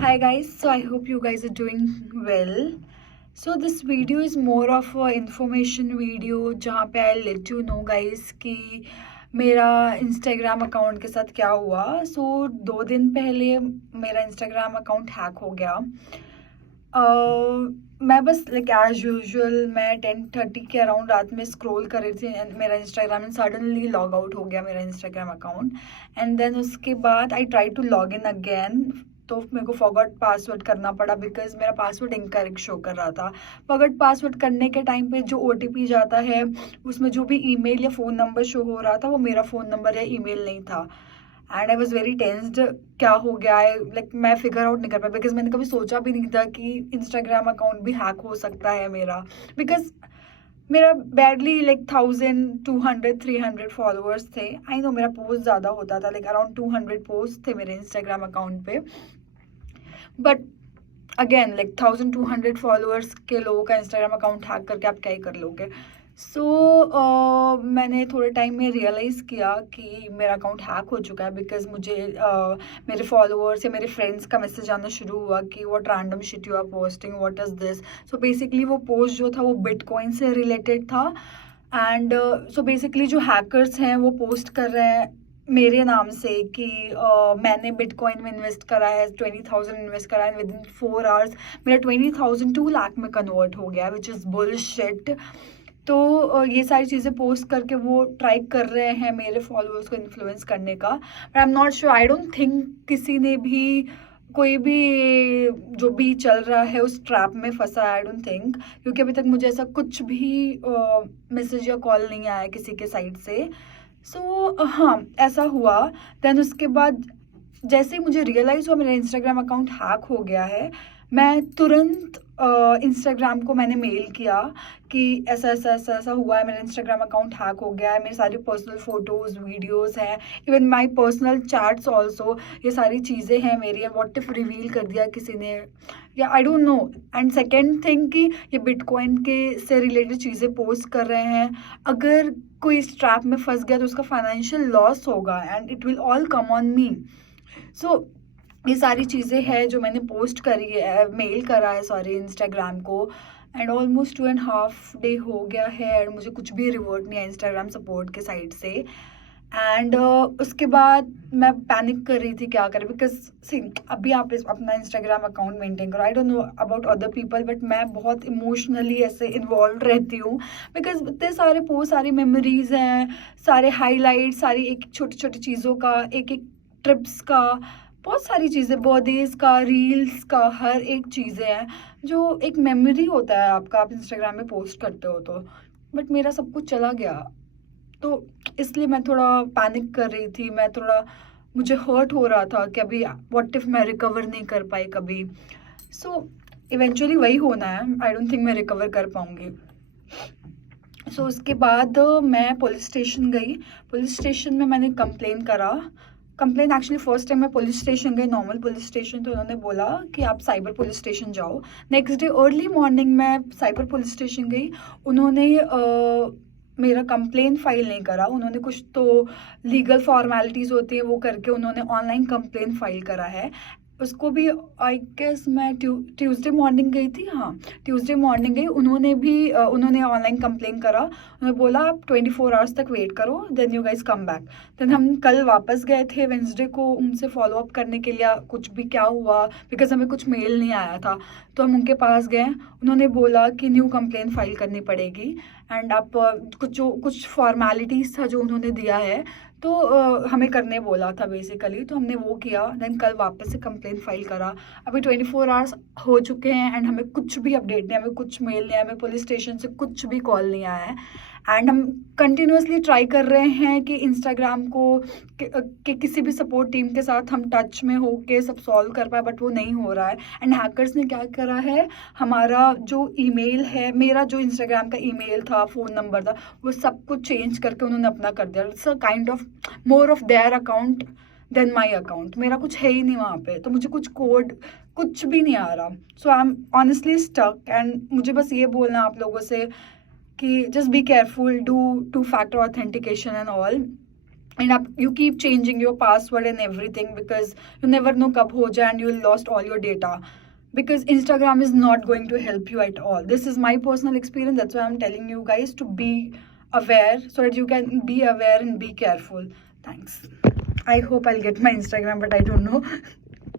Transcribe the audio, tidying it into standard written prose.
Hi guys, so I hope you guys are doing well. So this video is more of a information video जहाँ पे I'll let you know guys कि मेरा Instagram account के साथ क्या हुआ. So 2 दिन पहले मेरा Instagram अकाउंट हैक हो गया. मैं बस लाइक एज यूजुअल मैं 10:30 के अराउंड रात में स्क्रॉल कर रही थी मेरा Instagram and suddenly log out हो गया मेरा इंस्टाग्राम अकाउंट. एंड देन उसके बाद I try to log in again, तो मेरे को फॉरगॉट पासवर्ड करना पड़ा बिकॉज मेरा पासवर्ड इनकरेक्ट शो कर रहा था. फॉरगॉट पासवर्ड करने के टाइम पे जो OTP जाता है उसमें जो भी ईमेल या फ़ोन नंबर शो हो रहा था वो मेरा फ़ोन नंबर या ईमेल नहीं था. And I was very tensed, क्या हो गया है, लाइक मैं फिगर आउट नहीं कर पाया बिकॉज मैंने कभी सोचा भी नहीं था कि इंस्टाग्राम अकाउंट भी हैक हो सकता है मेरा. बिकॉज मेरा बैडली लाइक 1200-300 फॉलोअर्स थे. आई नो मेरा पोस्ट ज़्यादा होता था, लाइक अराउंड 200 पोस्ट थे मेरे इंस्टाग्राम अकाउंट पे. बट अगेन लाइक 1200 फॉलोअर्स के लोगों का इंस्टाग्राम अकाउंट हैक करके आप क्या ही कर लोगे. सो मैंने थोड़े टाइम में रियलाइज़ किया कि मेरा अकाउंट हैक हो चुका है बिकॉज मुझे मेरे फॉलोअर्स या मेरे फ्रेंड्स का मैसेज आना शुरू हुआ कि what random shit you are posting, what is this. So basically वो पोस्ट जो था वो बिटकॉइन से रिलेटेड था. एंड सो बेसिकली जो हैकर्स हैं वो पोस्ट कर रहे हैं मेरे नाम से कि मैंने बिटकॉइन में इन्वेस्ट करा है, 20,000 इन्वेस्ट करा है. विद इन 4 आवर्स मेरा 20,000 2 लाख में कन्वर्ट हो गया, विच इज़ बुलशिट. तो ये सारी चीज़ें पोस्ट करके वो ट्राई कर रहे हैं मेरे फॉलोअर्स को इन्फ्लुएंस करने का. But I am not sure, I don't think किसी ने भी कोई भी जो भी चल रहा है उस ट्रैप में फंसा है. आई डोंट थिंक, क्योंकि अभी तक मुझे ऐसा कुछ भी मैसेज या कॉल नहीं आया किसी के साइड से. सो हाँ, ऐसा हुआ. देन उसके बाद जैसे ही मुझे रियलाइज़ हुआ मेरा इंस्टाग्राम अकाउंट हैक हो गया है, मैं तुरंत इंस्टाग्राम को मैंने मेल किया कि ऐसा ऐसा ऐसा ऐसा हुआ है, मेरा इंस्टाग्राम अकाउंट हैक हो गया है, मेरे सारी पर्सनल फ़ोटोज़ वीडियोज़ हैं, even my personal chats also, ये सारी चीज़ें हैं मेरी. व्हाट इफ रिवील कर दिया किसी ने, या I don't know. And second thing कि ये बिटकॉइन के से रिलेटेड चीज़ें पोस्ट कर रहे हैं. अगर कोई इस ट्रैप में फंस गया तो उसका फाइनेंशियल लॉस होगा and it will all come on me. So ये सारी चीज़ें हैं जो मैंने पोस्ट करी है, मेल करा है सॉरी इंस्टाग्राम को. एंड ऑलमोस्ट 2.5 डे हो गया है एंड मुझे कुछ भी रिवॉर्ड नहीं है इंस्टाग्राम सपोर्ट के साइड से. एंड उसके बाद मैं पैनिक कर रही थी क्या करें, बिकॉज सी अभी आप अपना इंस्टाग्राम अकाउंट मेंटेन करो. I don't know about other people but मैं बहुत इमोशनली ऐसे इन्वॉल्व रहती हूँ बिकॉज इतने सारे पोस्ट, सारी मेमोरीज हैं, सारे हाईलाइट, सारी एक छोटी छोटी चीज़ों का, एक एक ट्रिप्स का, बहुत सारी चीज़ें, बर्थडेज़ का, रील्स का, हर एक चीज़ें हैं जो एक मेमोरी होता है आपका, आप इंस्टाग्राम में पोस्ट करते हो तो. बट मेरा सब कुछ चला गया, तो इसलिए मैं थोड़ा पैनिक कर रही थी. मैं थोड़ा, मुझे हर्ट हो रहा था कि अभी व्हाट इफ़ मैं रिकवर नहीं कर पाई कभी. सो इवेंचुअली वही होना है, आई डोंट थिंक मैं रिकवर कर पाऊँगी. सो उसके बाद मैं पुलिस स्टेशन गई. पुलिस स्टेशन में मैंने कंप्लेन करा. कंप्लेन एक्चुअली फर्स्ट टाइम मैं पुलिस स्टेशन गई, नॉर्मल पुलिस स्टेशन, तो उन्होंने बोला कि आप साइबर पुलिस स्टेशन जाओ. नेक्स्ट डे अर्ली मॉर्निंग मैं साइबर पुलिस स्टेशन गई. उन्होंने मेरा कंप्लेन फाइल नहीं करा. उन्होंने कुछ तो लीगल फॉर्मेलिटीज़ होती है वो करके उन्होंने ऑनलाइन कंप्लेन फाइल करा है. उसको भी आई गेस मैं ट्यूसडे मॉर्निंग गई थी. हाँ, ट्यूसडे मॉर्निंग गई. उन्होंने भी उन्होंने ऑनलाइन कंप्लेन करा. उन्होंने बोला आप 24 आवर्स तक वेट करो, then you guys come back. Then हम कल वापस गए थे वेंसडे को उनसे फॉलो अप करने के लिए, कुछ भी क्या हुआ, बिकॉज हमें कुछ मेल नहीं आया था. तो हम उनके पास गए. उन्होंने बोला कि न्यू कंप्लेन फाइल करनी पड़ेगी एंड आप कुछ फॉर्मेलिटीज़ था जो उन्होंने दिया है तो हमें करने बोला था बेसिकली. तो हमने वो किया. देन कल वापस से कंप्लेन फाइल करा. अभी 24 आवर्स हो चुके हैं एंड हमें कुछ भी अपडेट नहीं, हमें कुछ मेल नहीं, हमें पुलिस स्टेशन से कुछ भी कॉल नहीं आया है. एंड हम कंटिन्यूसली ट्राई कर रहे हैं कि इंस्टाग्राम को कि किसी भी सपोर्ट टीम के साथ हम टच में हो के सब सॉल्व कर पाए, बट वो नहीं हो रहा है. एंड हैकर्स ने क्या करा है, हमारा जो ईमेल है, मेरा जो इंस्टाग्राम का ईमेल था, फ़ोन नंबर था, वो सब कुछ चेंज करके उन्होंने अपना कर दिया. It's a kind of more of their account than my account. मेरा कुछ है ही नहीं वहाँ पे, तो मुझे कुछ कोड कुछ भी नहीं आ रहा. So I am honestly stuck. And मुझे बस ये बोलना आप लोगों से कि just be careful, do 2 factor authentication and all. and you keep changing your password and everything, because you never know kab ho jaye and you will lost all your data, because Instagram is not going to help you at all. This is my personal experience, that's why I'm telling you guys to be aware, so that you can be aware and be careful. Thanks. I hope I'll get my Instagram, but I don't know.